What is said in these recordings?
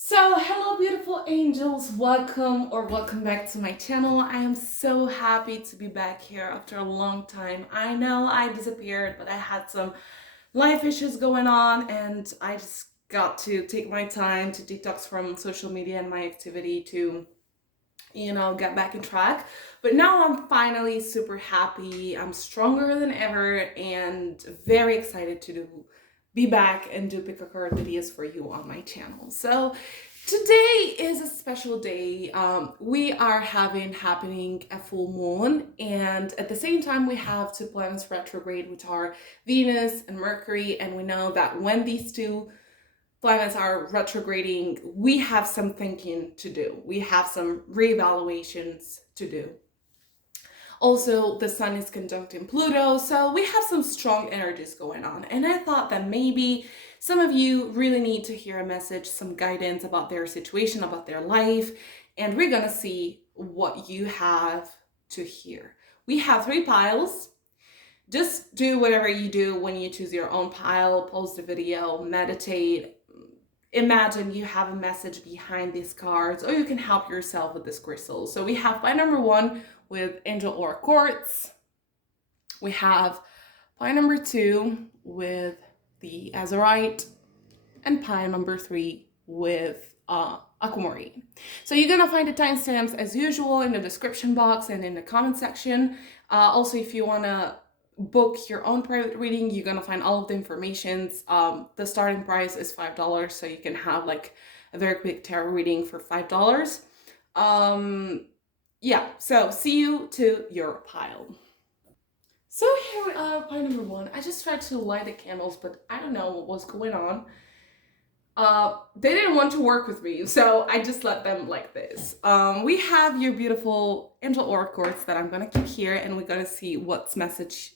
So, hello, beautiful angels. Welcome back to my channel. I am so happy to be back here after a long time. I know I disappeared, but I had some life issues going on, and I just got to take my time to detox from social media and my activity to, get back in track. But now I'm finally super happy. I'm stronger than ever and very excited to be back and do pick a card videos for you on my channel. So today is a special day. We are happening a full moon, and at the same time we have two planets retrograde, which are Venus and Mercury. And we know that when these two planets are retrograding, we have some thinking to do. We have some reevaluations to do. Also, the sun is conjuncting Pluto, so we have some strong energies going on. And I thought that maybe some of you really need to hear a message, some guidance about their situation, about their life, and we're gonna see what you have to hear. We have 3 piles. Just do whatever you do when you choose your own pile, pause the video, meditate, imagine you have a message behind these cards, or you can help yourself with this crystal. So we have pile number 1 with Angel or Quartz. We have pile number 2 with the Azurite, and pile number 3 with Aquamarine. So you're gonna find the timestamps as usual in the description box and in the comment section. Also, if you wanna book your own private reading, you're gonna find all of the informations. The starting price is $5, so you can have like a very quick tarot reading for $5. Yeah, so see you to your pile. So here we are, pile number 1. I just tried to light the candles, but I don't know what was going on. They didn't want to work with me, so I just let them like this. We have your beautiful Angel Aura Quartz that I'm gonna keep here, and we're gonna see what's message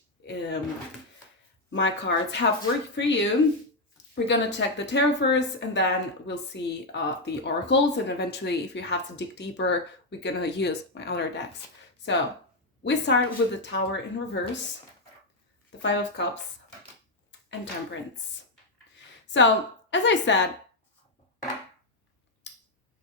my cards have worked for you. We're gonna check the tarot first, and then we'll see the oracles, and eventually, if you have to dig deeper, we're gonna use my other decks. So we start with the Tower in reverse, the 5 of Cups, and Temperance. So as I said,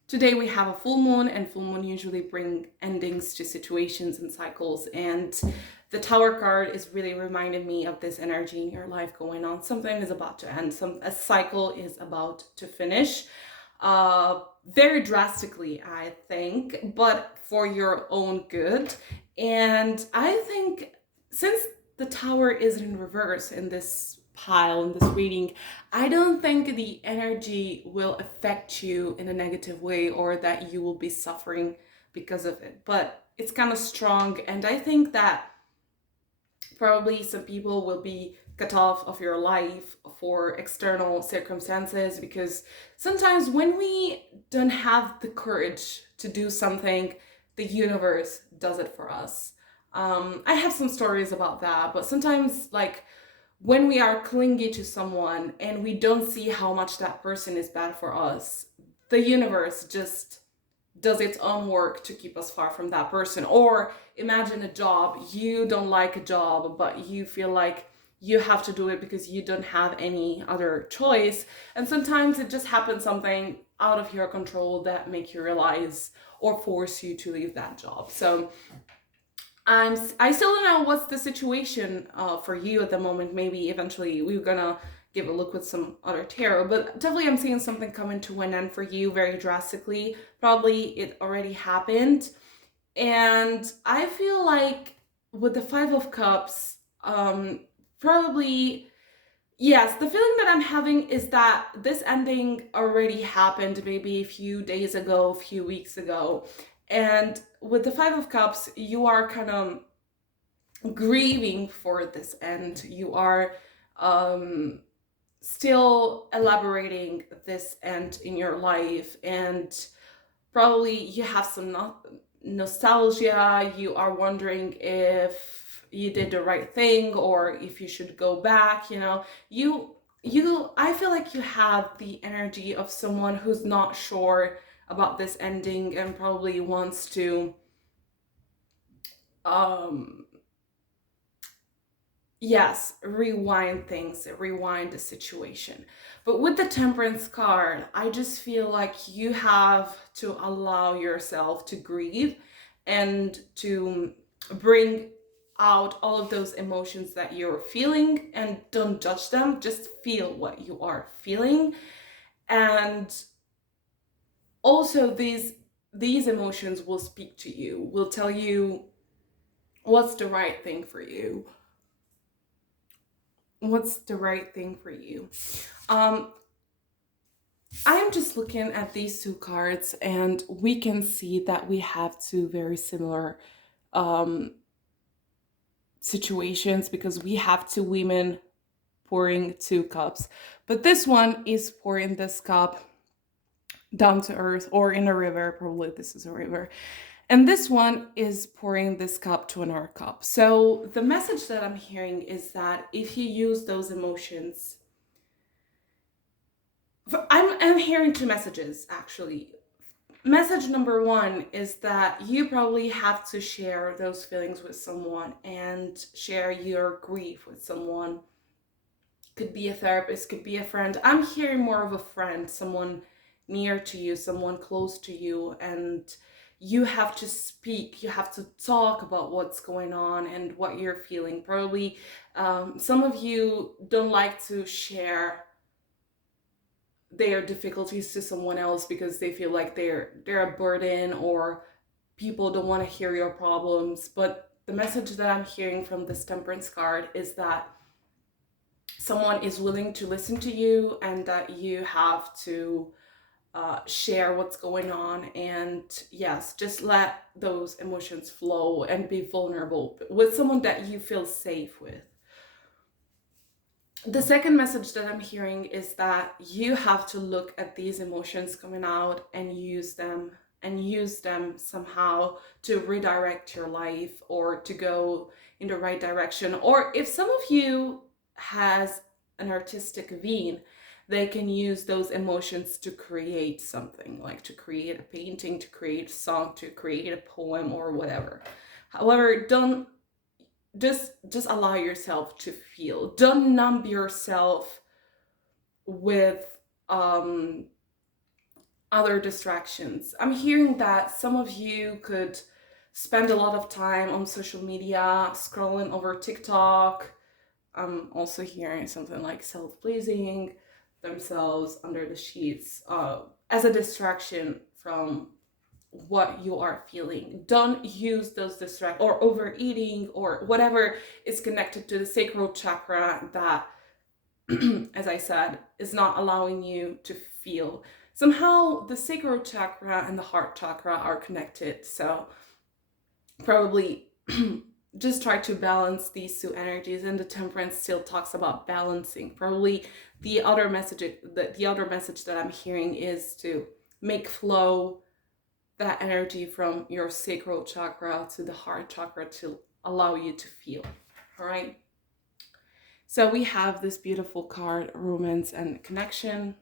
today we have a full moon, and full moon usually bring endings to situations and cycles, and the Tower card is really reminding me of this energy in your life going on. Something is about to end, a cycle is about to finish, very drastically, I think, but for your own good. And I think since the Tower is in reverse in this pile, in this reading, I don't think the energy will affect you in a negative way or that you will be suffering because of it, but it's kind of strong. And I think that probably some people will be cut off of your life for external circumstances, because sometimes when we don't have the courage to do something, the universe does it for us. I have some stories about that, but sometimes, like, when we are clingy to someone and we don't see how much that person is bad for us, the universe just does its own work to keep us far from that person. Or imagine a job, you don't like a job, but you feel like you have to do it because you don't have any other choice. And sometimes it just happens something out of your control that make you realize or force you to leave that job. So I still don't know what's the situation for you at the moment. Maybe eventually we're gonna give a look with some other tarot, but definitely I'm seeing something coming to an end for you very drastically. Probably it already happened. And I feel like with the 5 of Cups, probably, yes, the feeling that I'm having is that this ending already happened maybe a few days ago, a few weeks ago. And with the 5 of Cups, you are kind of grieving for this end. You are still elaborating this end in your life, and probably you have some nostalgia. You are wondering if you did the right thing or if you should go back. I feel like you have the energy of someone who's not sure about this ending and probably wants to yes, rewind things, rewind the situation. But with the Temperance card, I just feel like you have to allow yourself to grieve and to bring out all of those emotions that you're feeling, and don't judge them, just feel what you are feeling. And also these emotions will speak to you, will tell you what's the right thing for you, what's the right thing for you. um I am just looking at these two cards, and we can see that we have two very similar um situations, because we have two women pouring two cups, but this one is pouring this cup down to earth or in a river. Probably this is a river. And this one is pouring this cup to another cup. So the message that I'm hearing is that if you use those emotions, I'm hearing two messages actually. Message number one is that you probably have to share those feelings with someone and share your grief with someone. Could be a therapist, could be a friend. I'm hearing more of a friend, someone near to you, someone close to you, and you have to speak, you have to talk about what's going on and what you're feeling. Probably some of you don't like to share their difficulties to someone else because they feel like they're a burden, or people don't want to hear your problems. But the message that I'm hearing from this Temperance card is that someone is willing to listen to you, and that you have to share what's going on. And yes, just let those emotions flow and be vulnerable with someone that you feel safe with. The second message that I'm hearing is that you have to look at these emotions coming out and use them somehow to redirect your life, or to go in the right direction. Or if some of you has an artistic vein, they can use those emotions to create something, like to create a painting, to create a song, to create a poem, or whatever. However, don't just allow yourself to feel. Don't numb yourself with other distractions. I'm hearing that some of you could spend a lot of time on social media, scrolling over TikTok. I'm also hearing something like self-pleasing themselves under the sheets as a distraction from what you are feeling. Don't use those distract or overeating or whatever is connected to the sacral chakra that, as I said, is not allowing you to feel. Somehow the sacral chakra and the heart chakra are connected, so probably just try to balance these two energies. And the Temperance still talks about balancing. Probably the other message that I'm hearing is to make flow that energy from your sacral chakra to the heart chakra to allow you to feel. All right. So we have this beautiful card, romance and connection.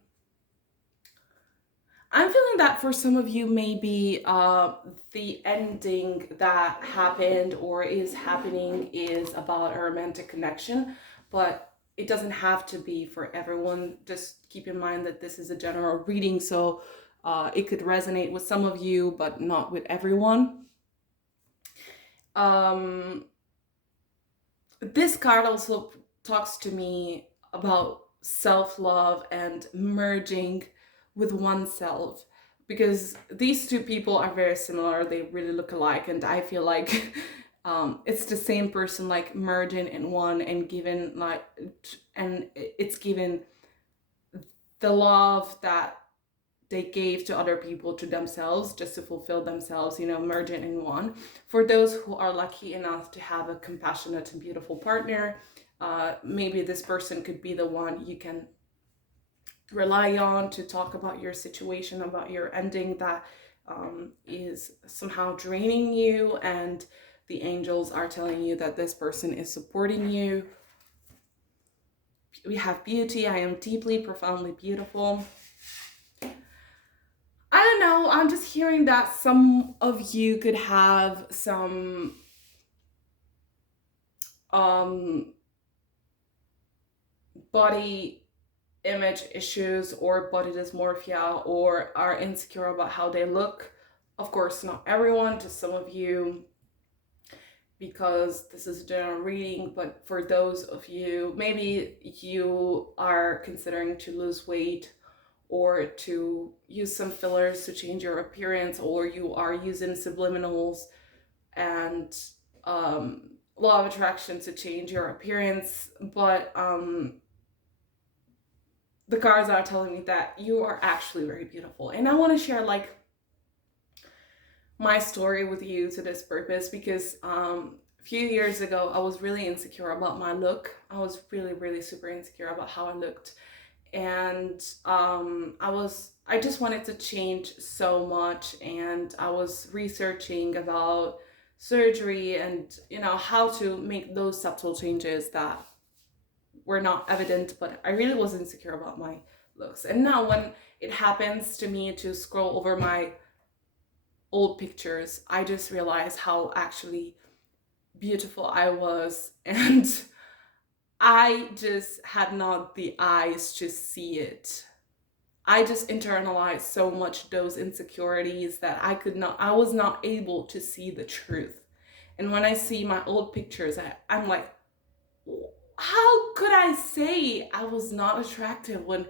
I'm feeling that for some of you, maybe the ending that happened or is happening is about a romantic connection, but it doesn't have to be for everyone. Just keep in mind that this is a general reading, so it could resonate with some of you, but not with everyone. This card also talks to me about self-love and merging with oneself, because these two people are very similar. They really look alike, and I feel like it's the same person, like merging in one and giving like, and it's given the love that they gave to other people to themselves, just to fulfill themselves, merging in one. For those who are lucky enough to have a compassionate and beautiful partner, maybe this person could be the one you can rely on to talk about your situation, about your ending that is somehow draining you, and the angels are telling you that this person is supporting you. We have beauty. I am deeply, profoundly beautiful. I don't know, I'm just hearing that some of you could have some body image issues or body dysmorphia or are insecure about how they look. Of course, not everyone, just some of you, because this is a general reading, but for those of you, maybe you are considering to lose weight or to use some fillers to change your appearance, or you are using subliminals and law of attraction to change your appearance, but the cards are telling me that you are actually very beautiful. And I want to share like my story with you to this purpose, because a few years ago I was really insecure about my look. I was really super insecure about how I looked, and I just wanted to change so much, and I was researching about surgery and, you know, how to make those subtle changes that were not evident, but I really was insecure about my looks. And now when it happens to me to scroll over my old pictures, I just realized how actually beautiful I was, and I just had not the eyes to see it. I just internalized so much those insecurities that I was not able to see the truth. And when I see my old pictures, I'm like, how could I say I was not attractive when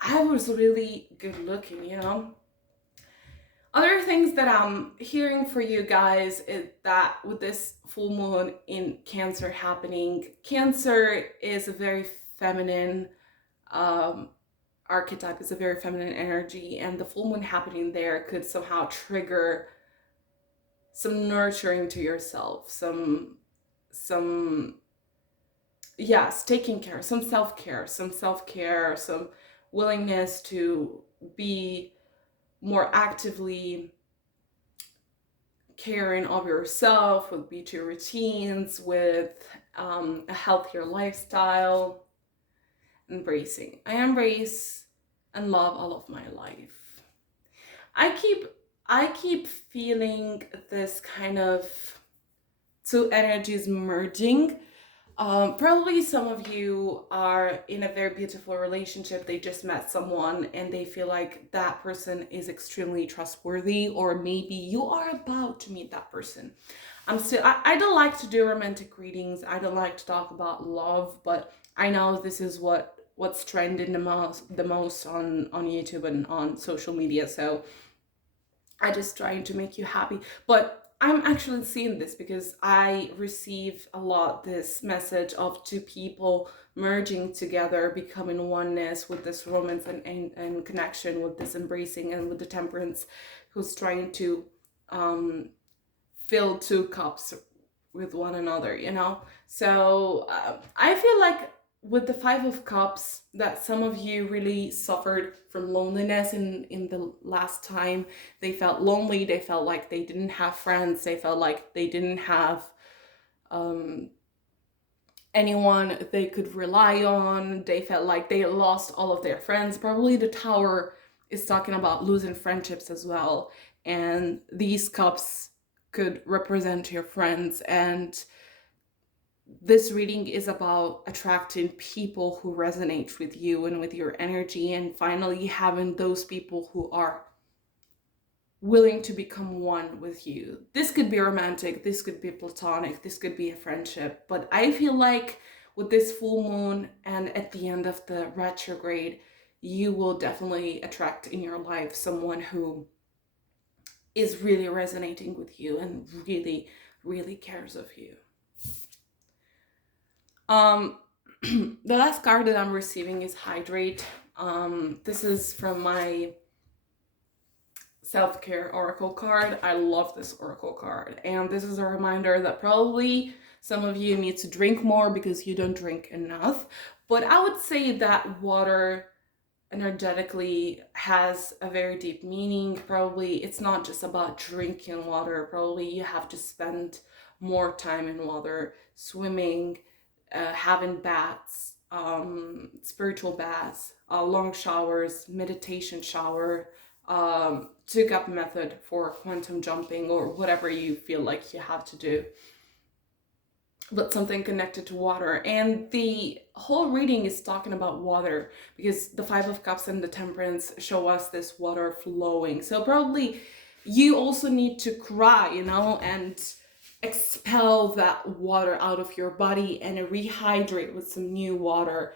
I was really good looking, you know? Other things that I'm hearing for you guys is that with this full moon in Cancer happening, Cancer is a very feminine archetype, is a very feminine energy, and the full moon happening there could somehow trigger some nurturing to yourself, some yes, taking care, some self-care, some willingness to be more actively caring of yourself with beauty routines, with a healthier lifestyle. I embrace and love all of my life. I keep feeling this kind of two energies merging. Probably some of you are in a very beautiful relationship. They just met someone and they feel like that person is extremely trustworthy, or maybe you are about to meet that person. I don't like to do romantic readings. I don't like to talk about love, but I know this is what's trending the most on YouTube and on social media. So I just trying to make you happy. But I'm actually seeing this because I receive a lot this message of two people merging together, becoming oneness with this romance and connection, with this embracing, and with the Temperance, who's trying to fill two cups with one another, you know? So I feel like with the Five of Cups that some of you really suffered from loneliness in the last time. They felt lonely, they felt like they didn't have friends, they felt like they didn't have anyone they could rely on, they felt like they lost all of their friends. Probably the Tower is talking about losing friendships as well, and these cups could represent your friends. And this reading is about attracting people who resonate with you and with your energy, and finally having those people who are willing to become one with you. This could be romantic, this could be platonic, this could be a friendship, but I feel like with this full moon and at the end of the retrograde, you will definitely attract in your life someone who is really resonating with you and really cares of you. The last card that I'm receiving is Hydrate. This is from my self-care oracle card. I love this oracle card, and this is a reminder that probably some of you need to drink more because you don't drink enough. But I would say that water energetically has a very deep meaning. Probably it's not just about drinking water. Probably you have to spend more time in water, swimming, having baths, spiritual baths, long showers, meditation shower, 2-cup method for quantum jumping, or whatever you feel like you have to do. but something connected to water. And the whole reading is talking about water, because the Five of Cups and the Temperance show us this water flowing. So probably you also need to cry, you know, and expel that water out of your body and rehydrate with some new water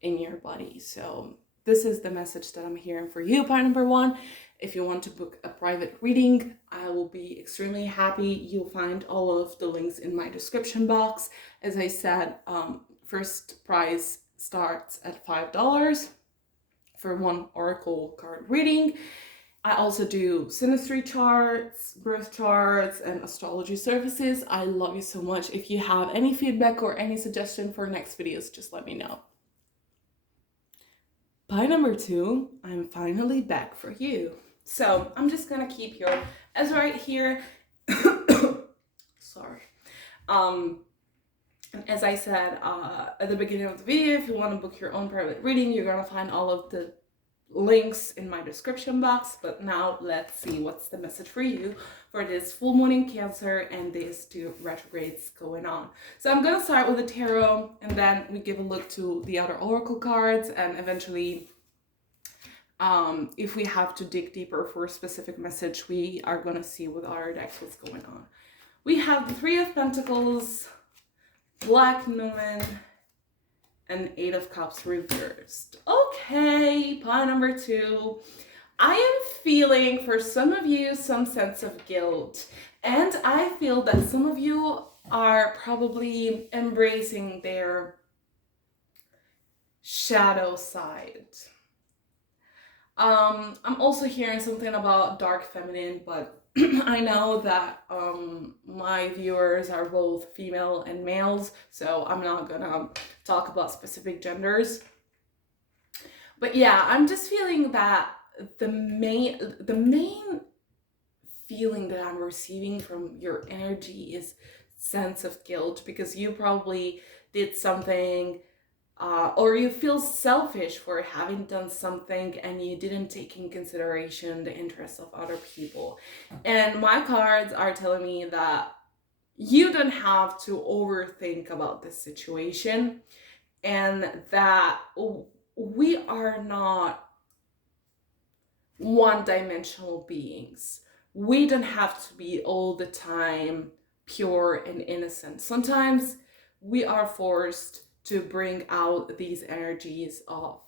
in your body. So this is the message that I'm hearing for you, part number one. If you want to book a private reading, I will be extremely happy. You'll find all of the links in my description box. As I said, first price starts at $5 for one oracle card reading. I also do synastry charts, birth charts, and astrology services. I love you so much. If you have any feedback or any suggestion for next videos, just let me know. Pie number two, I'm finally back for you. So I'm just gonna keep your Azurite here. Sorry. As I said at the beginning of the video, if you want to book your own private reading, you're gonna find all of the links in my description box. But now let's see what's the message for you for this full moon in Cancer and these two retrogrades going on. So I'm gonna start with the tarot, and then we give a look to the other oracle cards, and eventually if we have to dig deeper for a specific message, we are gonna see with our decks what's going on. We have the Three of Pentacles, Black Moon, and Eight of Cups reversed. Okay, pile number two. I am feeling for some of you some sense of guilt, and I feel that some of you are probably embracing their shadow side. I'm also hearing something about dark feminine, but I know that my viewers are both female and males, so I'm not gonna talk about specific genders. But yeah, I'm just feeling that the main feeling that I'm receiving from your energy is sense of guilt, because you probably did something or you feel selfish for having done something and you didn't take in consideration the interests of other people. And my cards are telling me that you don't have to overthink about this situation, and that we are not one-dimensional beings. We don't have to be all the time pure and innocent. Sometimes we are forced to bring out these energies of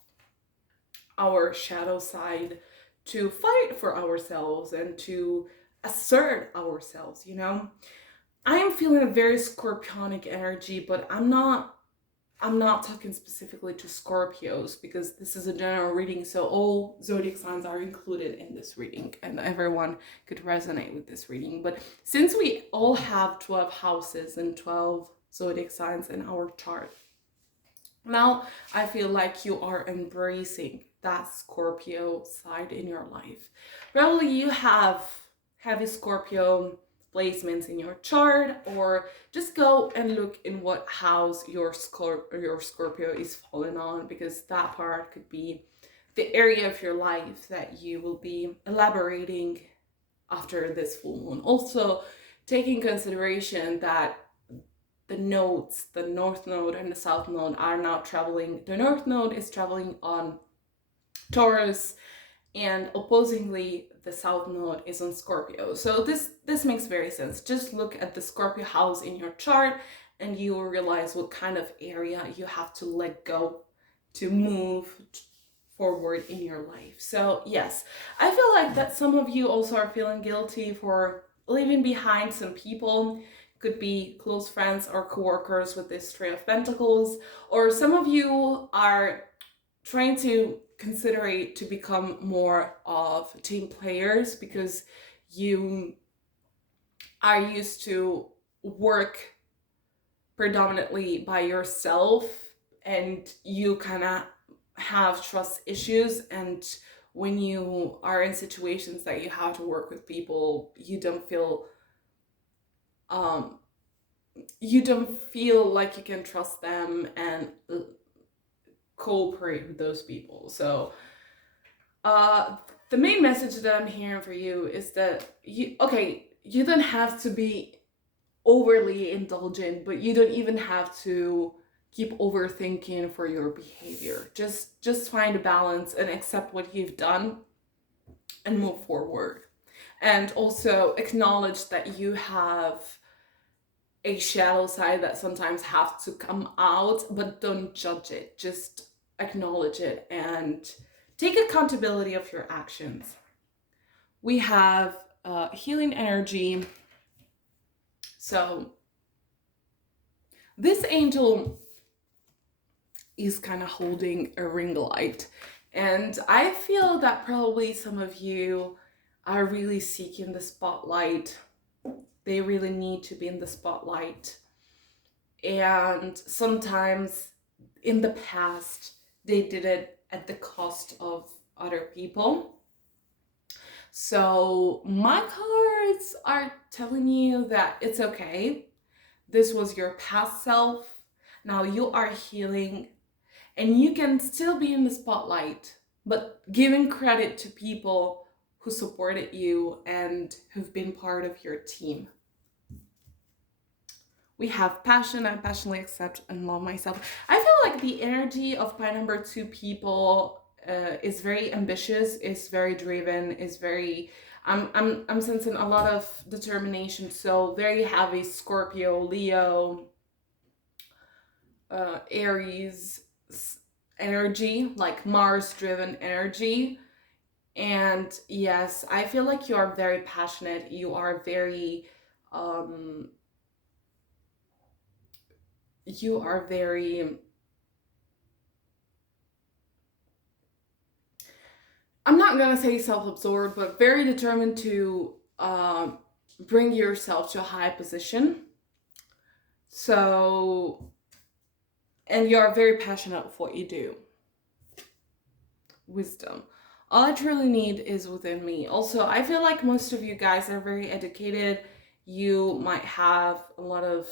our shadow side, to fight for ourselves and to assert ourselves, you know? I am feeling a very scorpionic energy, but I'm not talking specifically to Scorpios, because this is a general reading, so all zodiac signs are included in this reading and everyone could resonate with this reading. But since we all have 12 houses and 12 zodiac signs in our chart, now I feel like you are embracing that Scorpio side in your life. Probably you have heavy Scorpio placements in your chart, or just go and look in what house your Scorpio is falling on, because that part could be the area of your life that you will be elaborating after this full moon. Also, take in consideration that the nodes, the North Node and the South Node, are now traveling. The North Node is traveling on Taurus, and opposingly, the South Node is on Scorpio. So this makes very sense. Just look at the Scorpio house in your chart and you will realize what kind of area you have to let go to move forward in your life. So yes, I feel like that some of you also are feeling guilty for leaving behind some people. Could be close friends or co-workers with this Three of Pentacles, or some of you are trying to consider it to become more of team players, because you are used to work predominantly by yourself and you kind of have trust issues, and when you are in situations that you have to work with people, you don't feel like you can trust them and cooperate with those people. So the main message that I'm hearing for you is that you don't have to be overly indulgent, but you don't even have to keep overthinking for your behavior. Just find a balance and accept what you've done and move forward. And also acknowledge that you have a shadow side that sometimes have to come out, but don't judge it. Just acknowledge it and take accountability of your actions. We have healing energy. So this angel is kind of holding a ring light, and I feel that probably some of you are really seeking the spotlight. They really need to be in the spotlight, and sometimes in the past they did it at the cost of other people. So my cards are telling you that it's okay. This was your past self. Now you are healing, and you can still be in the spotlight, but giving credit to people who supported you and who've been part of your team. We have passion. I passionately accept and love myself. I feel like the energy of pie number 2 people is very ambitious, is very driven, is very I'm sensing a lot of determination. So very heavy Scorpio, Leo, Aries energy, like Mars driven energy. And yes, I feel like you are very passionate. You are very I'm not gonna say self-absorbed, but very determined to bring yourself to a high position. So, and you are very passionate of what you do. Wisdom. All I truly need is within me. Also, I feel like most of you guys are very educated. You might have a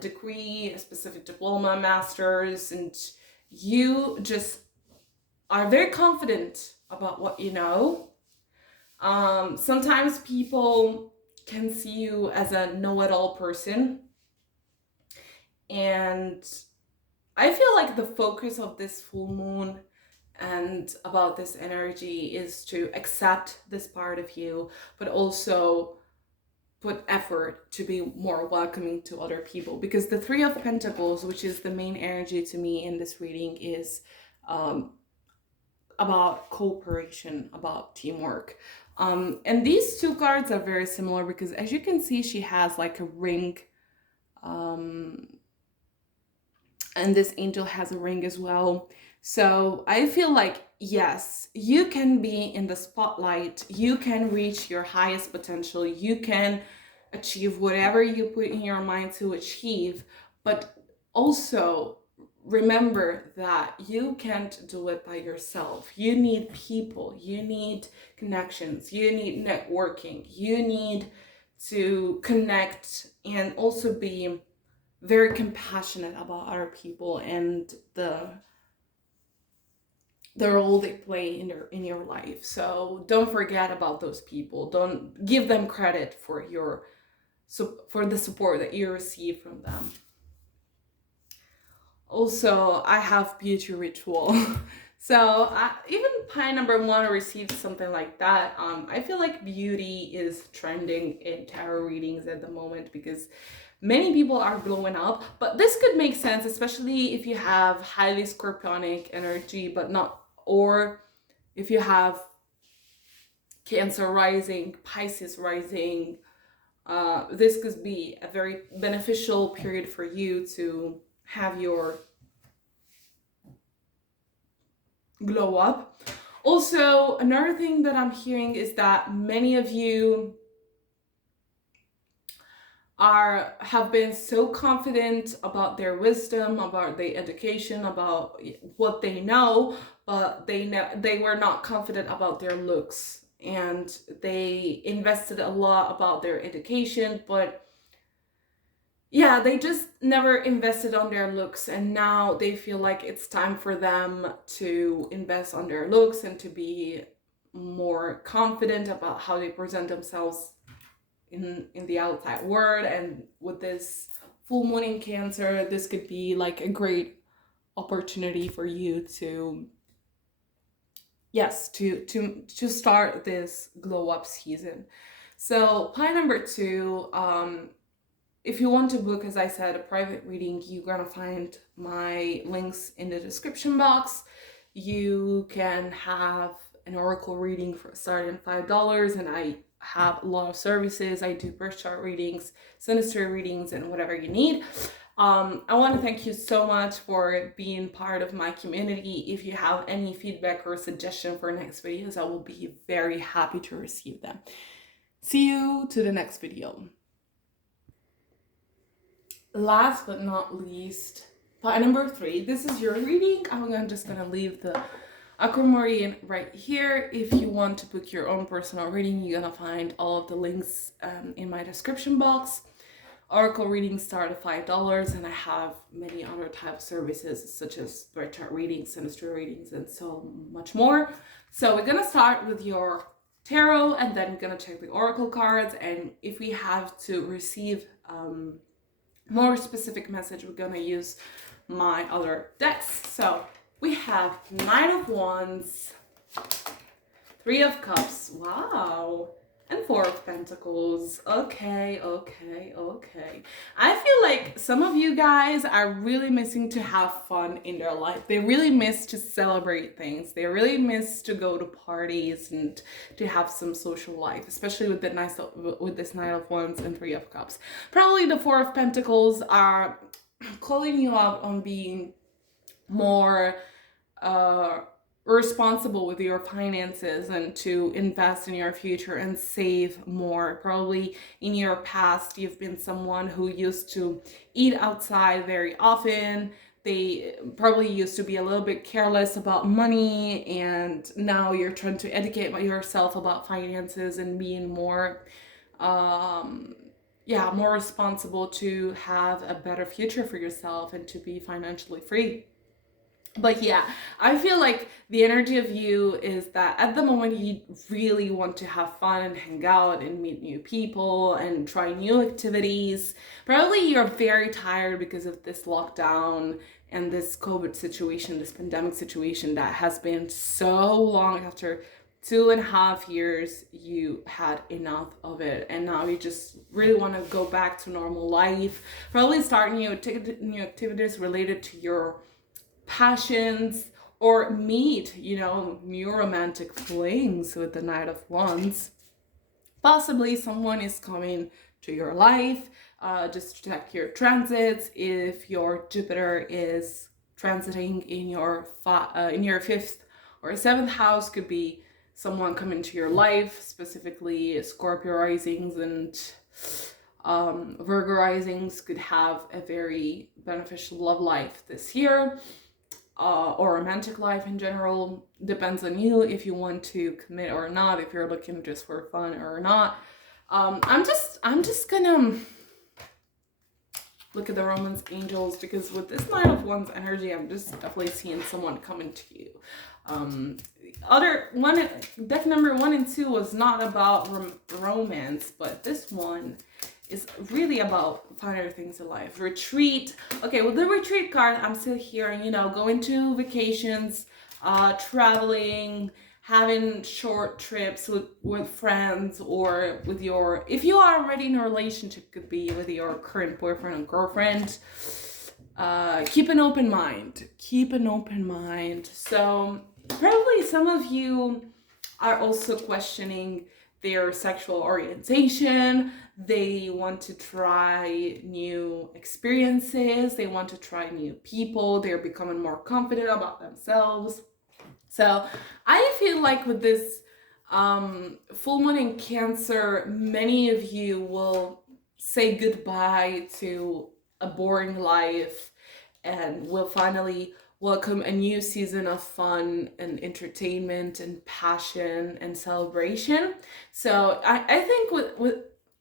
degree, a specific diploma, master's, and you just are very confident about what you know. Sometimes people can see you as a know-it-all person, and I feel like the focus of this full moon and about this energy is to accept this part of you, but also put effort to be more welcoming to other people, because the 3 of Pentacles, which is the main energy to me in this reading, is about cooperation, about teamwork. And these 2 cards are very similar because, as you can see, she has like a ring, and this angel has a ring as well. So I feel like, yes, you can be in the spotlight, you can reach your highest potential, you can achieve whatever you put in your mind to achieve, but also remember that you can't do it by yourself. You need people, you need connections, you need networking, you need to connect and also be very compassionate about other people and the role they play in your life. So don't forget about those people. Don't give them credit for the support that you receive from them. Also, I have beauty ritual. So even pie number 1 received something like that. I feel like beauty is trending in tarot readings at the moment because many people are glowing up, but this could make sense, especially if you have highly scorpionic energy, but not, or if you have Cancer rising, Pisces rising. This could be a very beneficial period for you to have your glow up. Also, another thing that I'm hearing is that many of you have been so confident about their wisdom, about their education, about what they know, but they were not confident about their looks, and they invested a lot about their education, but yeah, they just never invested on their looks, and now they feel like it's time for them to invest on their looks and to be more confident about how they present themselves in the outside world. And with this full moon in Cancer, this could be like a great opportunity for you to, yes, to start this glow up season. So pile number 2, if you want to book, as I said, a private reading, you're gonna find my links in the description box. You can have an oracle reading for starting $5, and I have a lot of services. I do birth chart readings, synastry readings, and whatever you need. I want to thank you so much for being part of my community. If you have any feedback or suggestion for next videos, I will be very happy to receive them. See you to the next video. Last but not least, pile number 3. This is your reading. I'm just gonna leave the Aquamarine right here. If you want to book your own personal reading, you're gonna find all of the links in my description box. Oracle readings start at $5, and I have many other type of services such as birth chart readings, synastry readings, and so much more. So we're gonna start with your tarot, and then we're gonna check the oracle cards. And if we have to receive more specific message, we're gonna use my other decks. So we have Knight of Wands, 3 of Cups, wow, and 4 of Pentacles. Okay. I feel like some of you guys are really missing to have fun in their life. They really miss to celebrate things. They really miss to go to parties and to have some social life, especially with this Knight of Wands and 3 of Cups. Probably the 4 of Pentacles are calling you out on being more responsible with your finances and to invest in your future and save more. Probably in your past, you've been someone who used to eat outside very often. They probably used to be a little bit careless about money, and now you're trying to educate yourself about finances and being more more responsible to have a better future for yourself and to be financially free. But yeah, I feel like the energy of you is that at the moment you really want to have fun and hang out and meet new people and try new activities. Probably you're very tired because of this lockdown and this COVID situation, this pandemic situation that has been so long. After 2.5 years, you had enough of it, and now you just really want to go back to normal life. Probably start new activities related to your passions, or meet, new romantic flings with the Knight of Wands. Possibly someone is coming to your life. Just check your transits. If your Jupiter is transiting in your 5th or 7th house, could be someone coming to your life, specifically Scorpio risings and Virgo risings could have a very beneficial love life this year. Or romantic life in general. Depends on you if you want to commit or not, if you're looking just for fun or not. I'm just gonna look at the Romance angels, because with this Knight of Wands energy, I'm just definitely seeing someone coming to you. Deck number 1 and 2 was not about romance, but this one is really about finer things in life. Retreat. Okay, with the retreat card, I'm still hearing, going to vacations, traveling, having short trips with friends, or with if you are already in a relationship, could be with your current boyfriend or girlfriend. Keep an open mind. So probably some of you are also questioning their sexual orientation. They want to try new experiences. They want to try new people. They're becoming more confident about themselves. So I feel like with this full moon in Cancer, many of you will say goodbye to a boring life and will finally welcome a new season of fun and entertainment and passion and celebration. So I think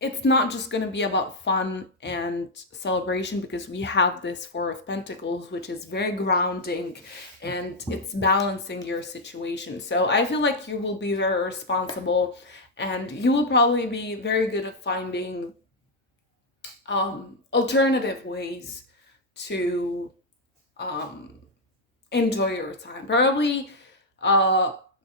it's not just going to be about fun and celebration, because we have this Four of Pentacles, which is very grounding and it's balancing your situation. So I feel like you will be very responsible, and you will probably be very good at finding alternative ways to enjoy your time. Probably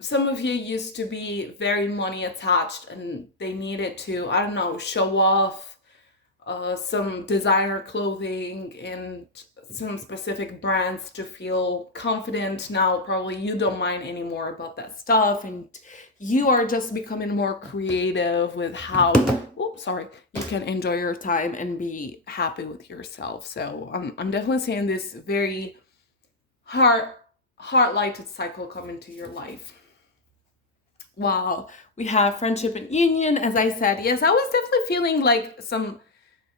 some of you used to be very money attached and they needed to, I don't know, show off some designer clothing and some specific brands to feel confident. Now probably you don't mind anymore about that stuff, and you are just becoming more creative with how you can enjoy your time and be happy with yourself. So I'm definitely seeing this very heart-lighted cycle come into your life. Wow, we have friendship and union. As I said, yes, I was definitely feeling like some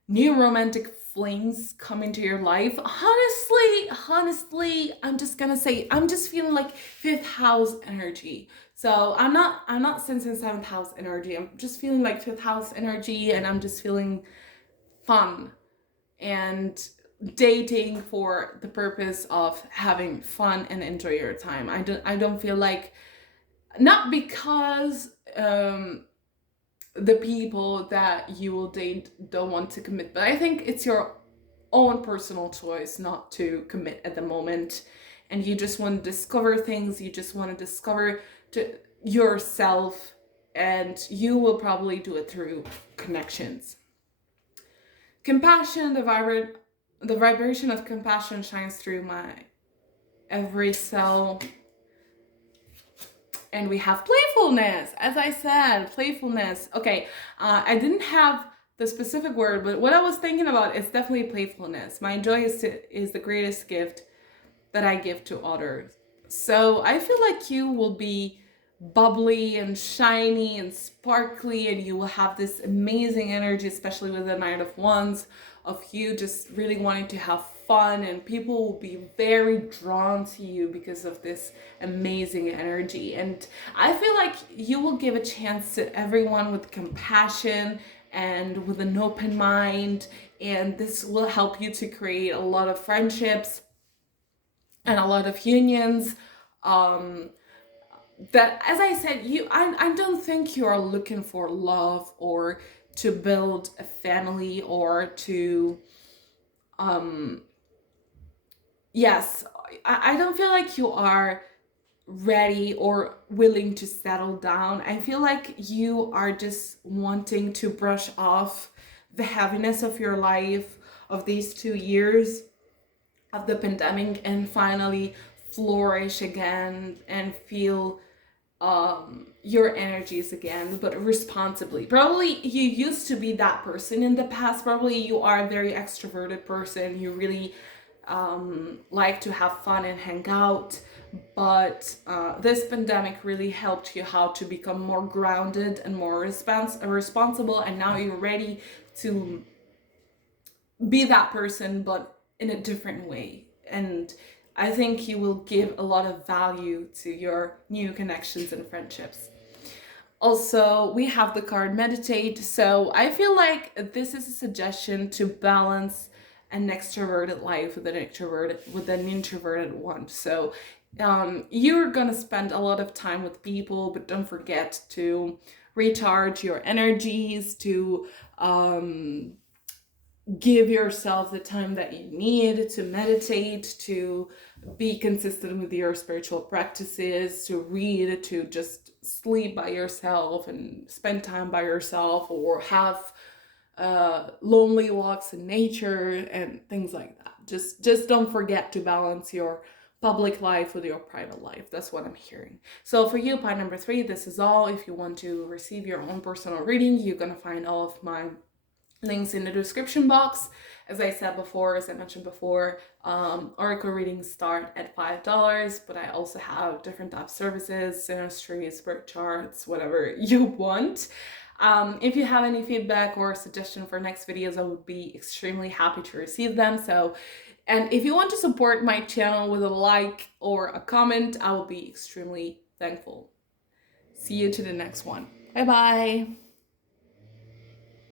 new romantic flings come into your life. Honestly, I'm just gonna say, I'm just feeling like 5th house energy. So I'm not sensing 7th house energy. I'm just feeling like 5th house energy, and I'm just feeling fun and dating for the purpose of having fun and enjoy your time. I don't feel like, not because the people that you will date don't want to commit, but I think it's your own personal choice not to commit at the moment, and you just want to discover things, you just want to discover yourself, and you will probably do it through connections. Compassion, the vibration of compassion shines through my every cell. And we have playfulness. As I said, playfulness. Okay, I didn't have the specific word, but what I was thinking about is definitely playfulness. My joy is the greatest gift that I give to others. So I feel like you will be bubbly and shiny and sparkly, and you will have this amazing energy, especially with the Knight of Wands, of you just really wanting to have fun, and people will be very drawn to you because of this amazing energy. And I feel like you will give a chance to everyone with compassion and with an open mind, and this will help you to create a lot of friendships and a lot of unions. That, as I said, I don't think you are looking for love or to build a family or to yes, I don't feel like you are ready or willing to settle down. I feel like you are just wanting to brush off the heaviness of your life, of these 2 years of the pandemic, and finally flourish again and feel your energies again, but responsibly. Probably you used to be that person in the past. Probably you are a very extroverted person. You really like to have fun and hang out, but this pandemic really helped you how to become more grounded and more responsible, and now you're ready to be that person, but in a different way. And I think you will give a lot of value to your new connections and friendships. Also, we have the card meditate. So I feel like this is a suggestion to balance an extroverted life with an introverted one. So you're gonna spend a lot of time with people, but don't forget to recharge your energies, to give yourself the time that you need to meditate, to be consistent with your spiritual practices, to read, to just sleep by yourself and spend time by yourself, or have lonely walks in nature and things like that. Just don't forget to balance your public life with your private life. That's what I'm hearing. So for you, point number 3, this is all. If you want to receive your own personal reading, you're gonna find all of my links in the description box. As I mentioned before, oracle readings start at $5, but I also have different type of services, synastry, spirit charts, whatever you want. If you have any feedback or suggestion for next videos, I would be extremely happy to receive them. And if you want to support my channel with a like or a comment, I will be extremely thankful. See you to the next one. Bye bye.